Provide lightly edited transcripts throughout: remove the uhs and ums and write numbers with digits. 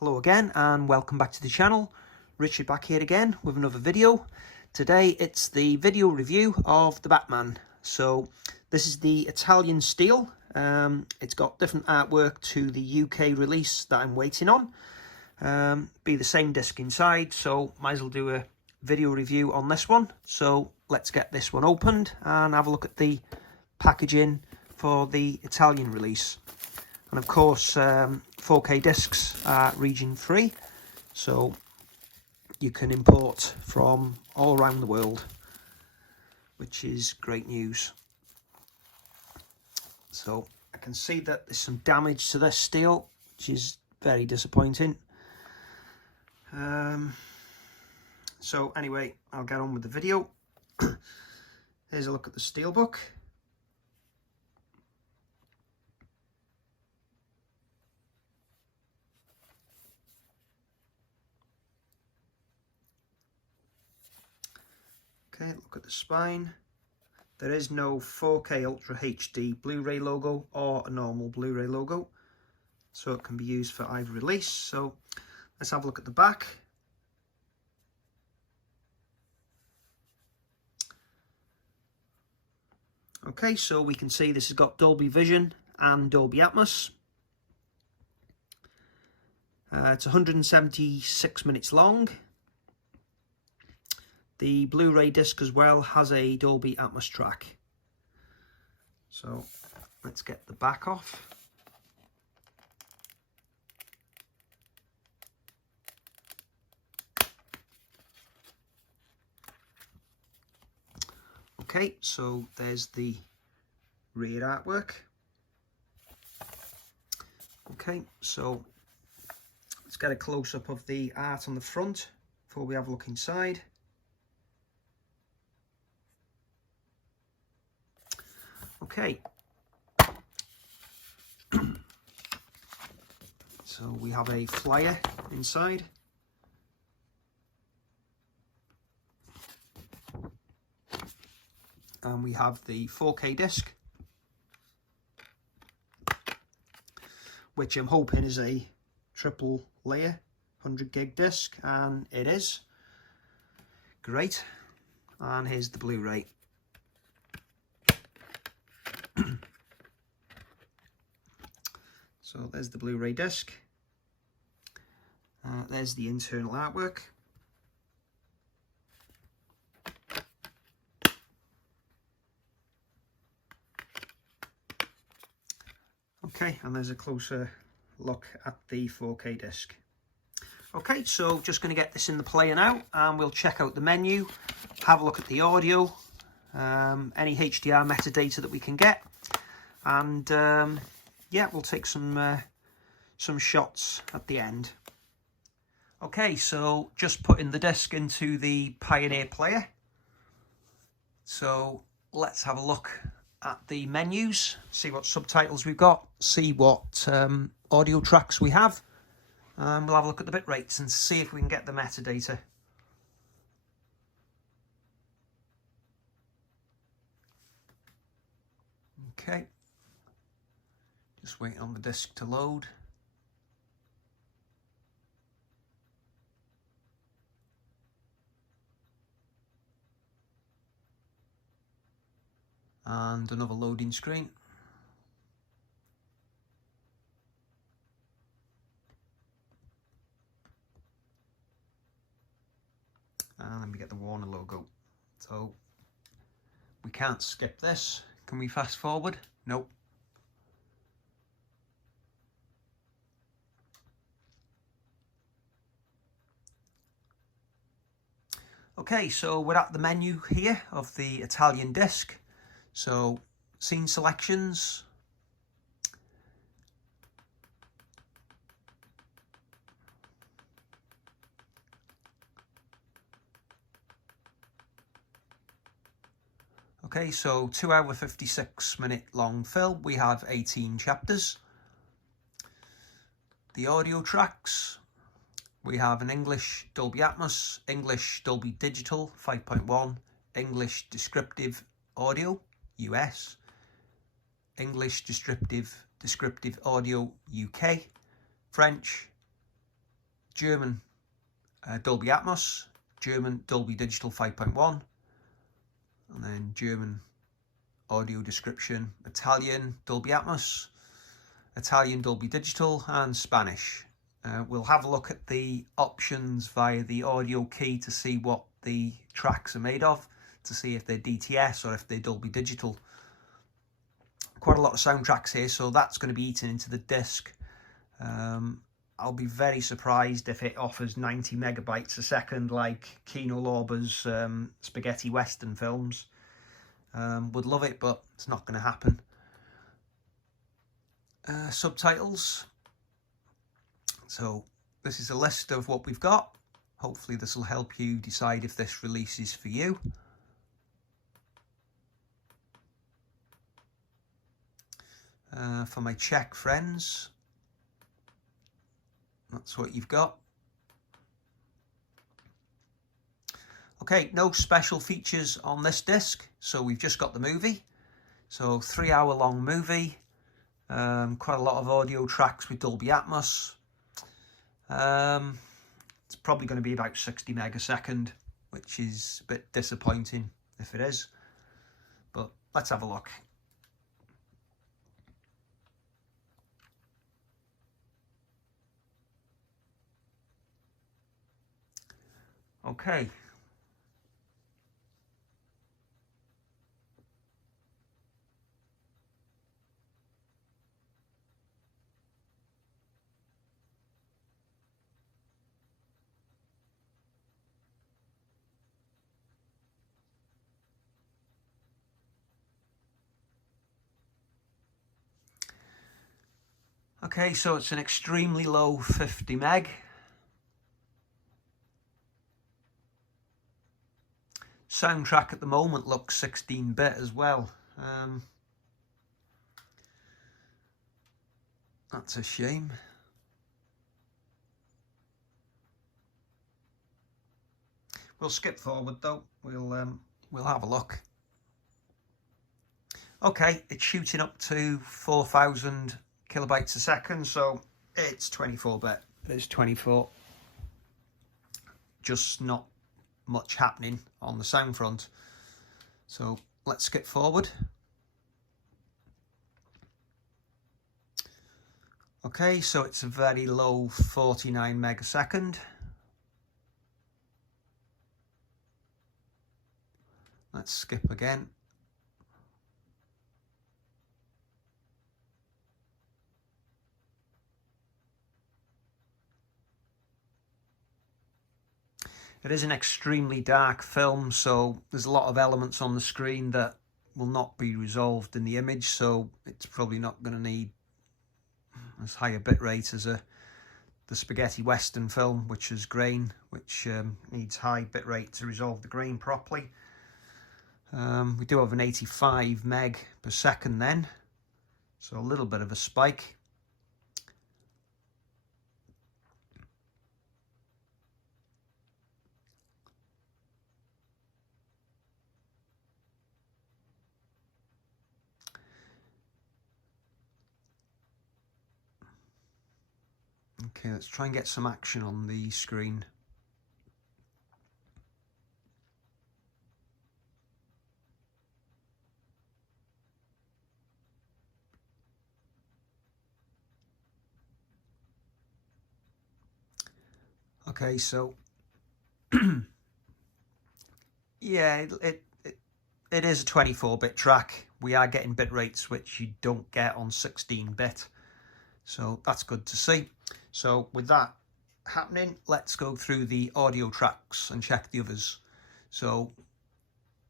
Hello again and welcome back to the channel. Richard back here again with another video. Today it's the video review of the Batman. So this is the Italian steel. It's got different artwork to the UK release that I'm waiting on. Be the same disc inside, so might as well do a video review on this one. So let's get this one opened and have a look at the packaging for the Italian release. And of course, 4K discs are region free, so you can import from all around the world, which is great news. So I can see that there's some damage to this steel, which is very disappointing. So anyway, I'll get on with the video. Here's a look at the Steelbook. Okay, look at the spine. There is no 4K UltraHD Blu-ray logo or a normal Blu-ray logo, so it can be used for either release. So let's have a look at the back. Okay, so we can see this has got Dolby Vision and Dolby Atmos. It's 176 minutes long. The Blu-ray disc as well has a Dolby Atmos track. So let's get the back off. Okay, so there's the rear artwork. Okay, so let's get a close-up of the art on the front before we have a look inside. Okay, so we have a flyer inside. And we have the 4K disc, which I'm hoping is a triple layer 100 gig disc, and it is. Great. And here's the Blu-ray. So there's the Blu-ray disc. There's the internal artwork. Okay, and there's a closer look at the 4K disc. Okay, so just going to get this in the player now, and we'll check out the menu, have a look at the audio, any HDR metadata that we can get, and yeah, we'll take some shots at the end. Okay, so just putting the disc into the Pioneer player. So let's have a look at the menus, see what subtitles we've got, see what audio tracks we have, and we'll have a look at the bit rates and see if we can get the metadata. Okay, just waiting on the disc to load. And another loading screen. And then we get the Warner logo. So we can't skip this. Can we fast forward? Nope. Okay, so we're at the menu here of the Italian disc. So scene selections. Okay, so 2 hour 56 minute long film. We have 18 chapters. The audio tracks. We have an English Dolby Atmos, English Dolby Digital 5.1, English Descriptive Audio US, English Descriptive Audio UK, French, German Dolby Atmos, German Dolby Digital 5.1, and then German audio description, Italian Dolby Atmos, Italian Dolby Digital, and Spanish. We'll have a look at the options via the audio key to see what the tracks are made of, to see if they're DTS or if they're Dolby Digital. Quite a lot of soundtracks here, so that's going to be eaten into the disc. I'll be very surprised if it offers 90 megabytes a second like Kino Lorber's spaghetti western films. Would love it, but it's not going to happen. Subtitles. So this is a list of what we've got. Hopefully this will help you decide if this release is for you. For my Czech friends, that's what you've got. Okay, no special features on this disc, so we've just got the movie. So 3-hour long movie, quite a lot of audio tracks with Dolby Atmos. It's probably going to be about 60 meg a second, which is a bit disappointing if it is, but let's have a look. Okay. Okay, so it's an extremely low 50 meg. Soundtrack at the moment looks 16-bit as well. That's a shame. We'll skip forward though. We'll have a look. Okay, it's shooting up to 4,000 kilobytes a second, so it's 24-bit. It's 24. Just not much happening on the sound front. So let's skip forward. Okay, so it's a very low 49 meg a second. Let's skip again. It is an extremely dark film, so there's a lot of elements on the screen that will not be resolved in the image, so it's probably not going to need as high a bit rate as the spaghetti western film, which is grain, which needs high bit rate to resolve the grain properly. We do have an 85 meg per second then, so a little bit of a spike. Okay, let's try and get some action on the screen. Okay, so yeah, it is a 24-bit track. We are getting bit rates which you don't get on 16-bit, so that's good to see. So with that happening, let's go through the audio tracks and check the others. So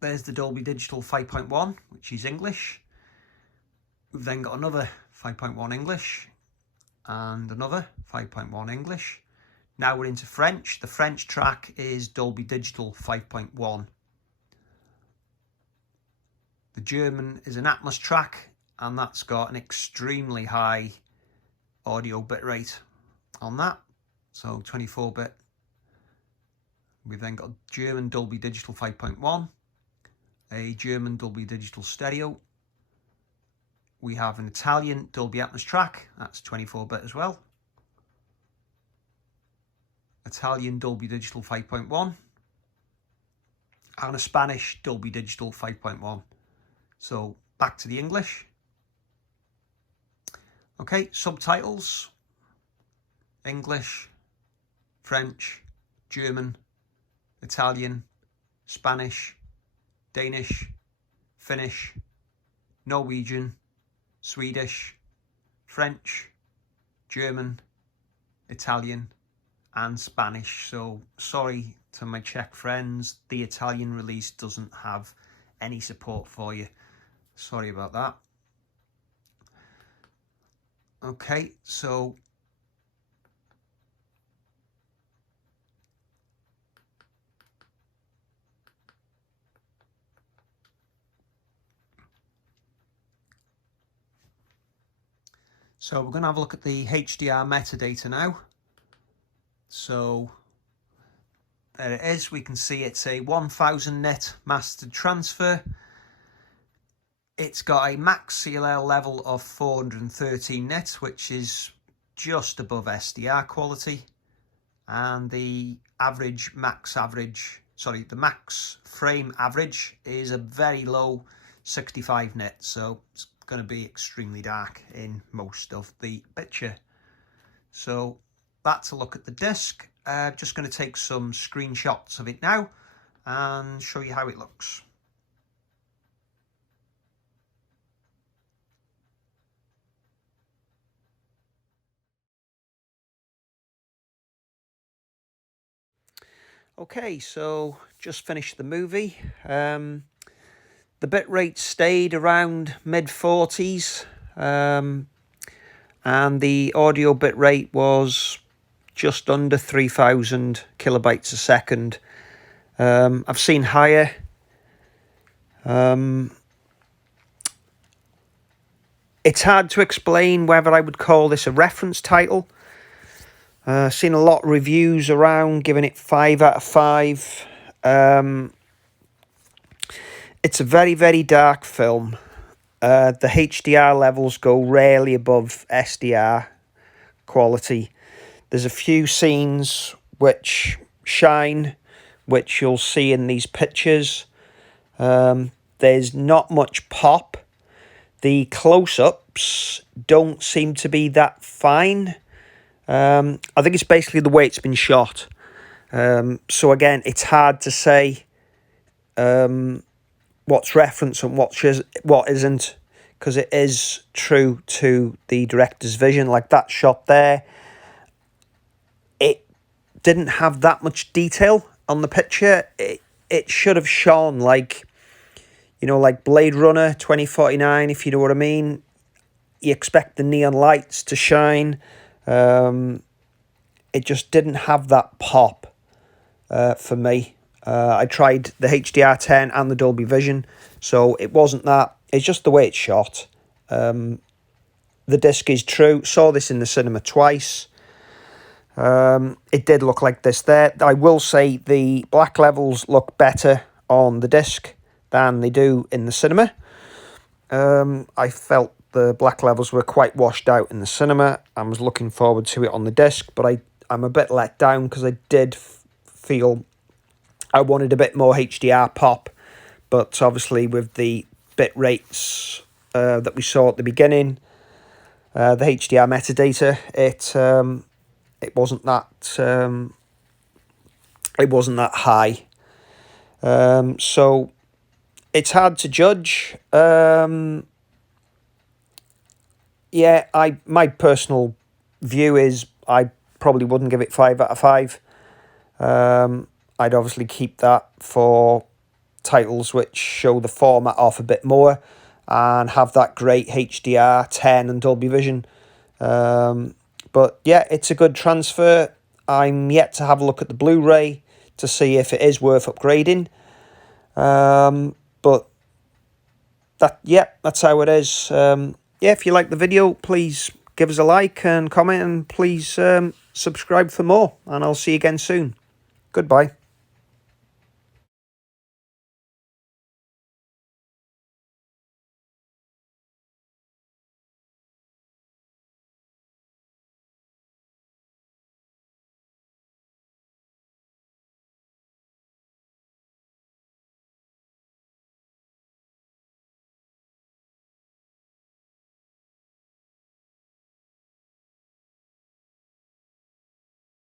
there's the Dolby Digital 5.1, which is English. We've then got another 5.1 English and another 5.1 English. Now we're into French. The French track is Dolby Digital 5.1. The German is an Atmos track, and that's got an extremely high audio bitrate on that, so 24-bit. We've then got German Dolby Digital 5.1, a German Dolby Digital Stereo. We have an Italian Dolby Atmos track, that's 24-bit as well. Italian Dolby Digital 5.1 and a Spanish Dolby Digital 5.1. So back to the English. Okay, subtitles: English, French, German, Italian, Spanish, Danish, Finnish, Norwegian, Swedish, French, German, Italian and Spanish. So sorry to my Czech friends, the Italian release doesn't have any support for you. Sorry about that. Okay, so we're going to have a look at the HDR metadata now. So there it is. We can see it's a 1000 nit mastered transfer. It's got a max CLL level of 413 nits, which is just above SDR quality. And the max frame average is a very low 65 nits. So it's going to be extremely dark in most of the picture. So that's a look at the disc. Just going to take some screenshots of it now and show you how it looks. Okay, so just finished the movie. The bitrate stayed around mid-40s, and the audio bitrate was just under 3000 kilobytes a second. I've seen higher. It's hard to explain whether I would call this a reference title. Seen a lot of reviews around giving it 5 out of 5. It's a very, very dark film. The HDR levels go rarely above SDR quality. There's a few scenes which shine, which you'll see in these pictures. There's not much pop. The close-ups don't seem to be that fine. I think it's basically the way it's been shot. So again, it's hard to say what's reference and what isn't, because it is true to the director's vision. Like that shot there, it didn't have that much detail on the picture. It should have shone like, you know, like Blade Runner 2049, if you know what I mean. You expect the neon lights to shine. It just didn't have that pop for me. I tried the HDR10 and the Dolby Vision, so it wasn't that. It's just the way it's shot. The disc is true. Saw this in the cinema twice. It did look like this there. I will say the black levels look better on the disc than they do in the cinema. I felt the black levels were quite washed out in the cinema. I was looking forward to it on the disc, but I'm a bit let down because I did feel I wanted a bit more HDR pop, but obviously with the bit rates that we saw at the beginning, the HDR metadata, it wasn't that high. So it's hard to judge. Yeah, my personal view is I probably wouldn't give it 5 out of 5. I'd obviously keep that for titles which show the format off a bit more and have that great HDR10 and Dolby Vision. But yeah, it's a good transfer. I'm yet to have a look at the Blu-ray to see if it is worth upgrading. But that's how it is. Yeah, if you like the video, please give us a like and comment, and please subscribe for more, and I'll see you again soon. Goodbye.